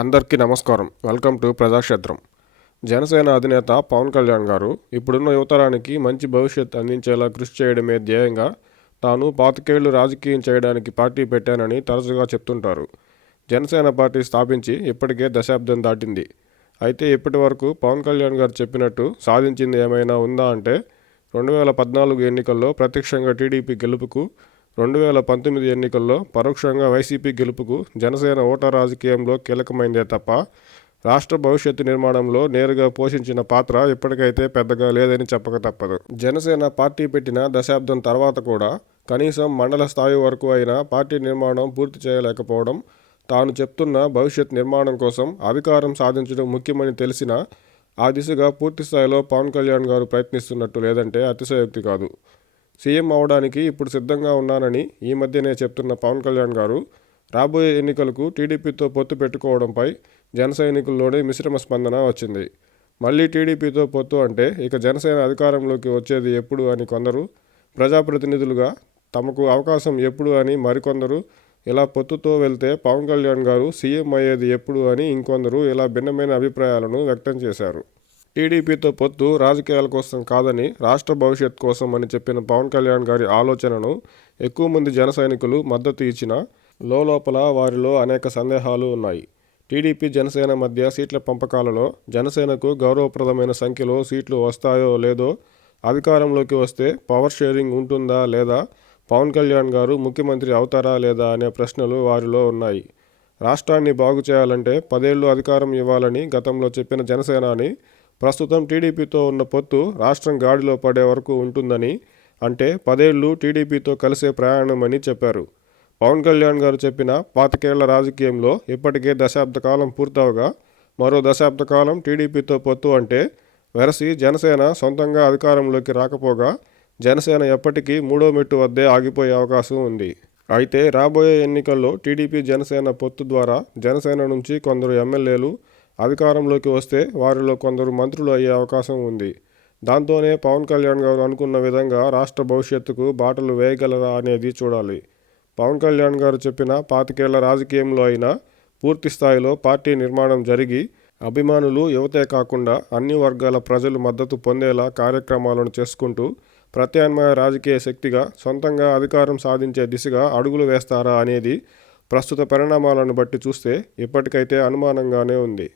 అందరికీ నమస్కారం. Welcome to ప్రజాక్షేత్రం. Janasena అధినేత పవన్ కళ్యాణ్ గారు ఇప్పుడున్న యువతరానికి మంచి భవిష్యత్ అందించేలా కృషి చేయడమే ధ్యేయంగా తాను 25 ఏళ్లు రాజకీయం చేయడానికి పార్టీ పెట్టానని తరచుగా చెప్తుంటారు. జనసేన పార్టీ స్థాపించి ఇప్పటికే దశాబ్దం దాటింది. అయితే ఇప్పటి వరకు పవన్ కళ్యాణ్ గారు చెప్పినట్టు సాధించింది ఏమైనా ఉందా అంటే 2014 ఎన్నికల్లో ప్రత్యక్షంగా టీడీపీ గెలుపుకు, 2019 ఎన్నికల్లో పరోక్షంగా వైసీపీ గెలుపుకు జనసేన ఓటర్ రాజకీయంలో కీలకమైందే తప్ప రాష్ట్ర భవిష్యత్తు నిర్మాణంలో నేరుగా పోషించిన పాత్ర ఇప్పటికైతే పెద్దగా లేదని చెప్పక తప్పదు. జనసేన పార్టీ పెట్టిన దశాబ్దం తర్వాత కూడా కనీసం మండల స్థాయి వరకు అయినా పార్టీ నిర్మాణం పూర్తి చేయలేకపోవడం, తాను చెప్తున్న భవిష్యత్ నిర్మాణం కోసం అధికారం సాధించడం ముఖ్యమని తెలిసినా ఆ దిశగా పూర్తి స్థాయిలో పవన్ కళ్యాణ్ గారు ప్రయత్నిస్తున్నట్టు లేదంటే అతిశయోక్తి కాదు. సీఎం అవడానికి ఇప్పుడు సిద్ధంగా ఉన్నానని ఈ మధ్యనే చెప్తున్న పవన్ కళ్యాణ్ గారు రాబోయే ఎన్నికలకు టీడీపీతో పొత్తు పెట్టుకోవడంపై జన సైనికుల్లోనే మిశ్రమ స్పందన వచ్చింది. మళ్ళీ టీడీపీతో పొత్తు అంటే ఇక జనసేన అధికారంలోకి వచ్చేది ఎప్పుడు అని కొందరు, ప్రజాప్రతినిధులుగా తమకు అవకాశం ఎప్పుడు అని మరికొందరు, ఇలా పొత్తుతో వెళ్తే పవన్ కళ్యాణ్ గారు సీఎం అయ్యేది ఎప్పుడు అని ఇంకొందరు ఇలా భిన్నమైన అభిప్రాయాలను వ్యక్తం చేశారు. టీడీపీతో పొత్తు రాజకీయాల కోసం కాదని రాష్ట్ర భవిష్యత్ కోసం అని చెప్పిన పవన్ కళ్యాణ్ గారి ఆలోచనను ఎక్కువ మంది జన సైనికులు మద్దతు ఇచ్చినా లోపల వారిలో అనేక సందేహాలు ఉన్నాయి. టీడీపీ జనసేన మధ్య సీట్ల పంపకాలలో జనసేనకు గౌరవప్రదమైన సంఖ్యలో సీట్లు వస్తాయో లేదో, అధికారంలోకి వస్తే పవర్ షేరింగ్ ఉంటుందా లేదా, పవన్ కళ్యాణ్ గారు ముఖ్యమంత్రి అవుతారా లేదా అనే ప్రశ్నలు వారిలో ఉన్నాయి. రాష్ట్రాన్ని బాగు చేయాలంటే 10 ఏళ్లు అధికారం ఇవ్వాలని గతంలో చెప్పిన జనసేనాని ప్రస్తుతం టీడీపీతో ఉన్న పొత్తు రాష్ట్రం గాడిలో పడే వరకు ఉంటుందని, అంటే 10 ఏళ్లు టీడీపీతో కలిసే ప్రయాణమని చెప్పారు. పవన్ కళ్యాణ్ గారు చెప్పిన 25 ఏళ్ల రాజకీయంలో ఇప్పటికే దశాబ్ద కాలం పూర్తవగా మరో దశాబ్ద కాలం టీడీపీతో పొత్తు అంటే వెరసి జనసేన సొంతంగా అధికారంలోకి రాకపోగా జనసేన ఎప్పటికీ మూడో మెట్టు వద్దే ఆగిపోయే అవకాశం ఉంది. అయితే రాబోయే ఎన్నికల్లో టీడీపీ జనసేన పొత్తు ద్వారా జనసేన నుంచి కొందరు ఎమ్మెల్యేలు అధికారంలోకి వస్తే వారిలో కొందరు మంత్రులు అయ్యే అవకాశం ఉంది. దాంతోనే పవన్ కళ్యాణ్ గారు అనుకున్న విధంగా రాష్ట్ర భవిష్యత్తుకు బాటలు వేయగలరా అనేది చూడాలి. పవన్ కళ్యాణ్ గారు చెప్పిన 25 ఏళ్ల రాజకీయంలో అయినా పూర్తి స్థాయిలో పార్టీ నిర్మాణం జరిగి అభిమానులు, యువతే కాకుండా అన్ని వర్గాల ప్రజలు మద్దతు పొందేలా కార్యక్రమాలను చేసుకుంటూ ప్రత్యామ్నాయ రాజకీయ శక్తిగా సొంతంగా అధికారం సాధించే దిశగా అడుగులు వేస్తారా అనేది ప్రస్తుత పరిణామాలను బట్టి చూస్తే ఇప్పటికైతే అనుమానంగానే ఉంది.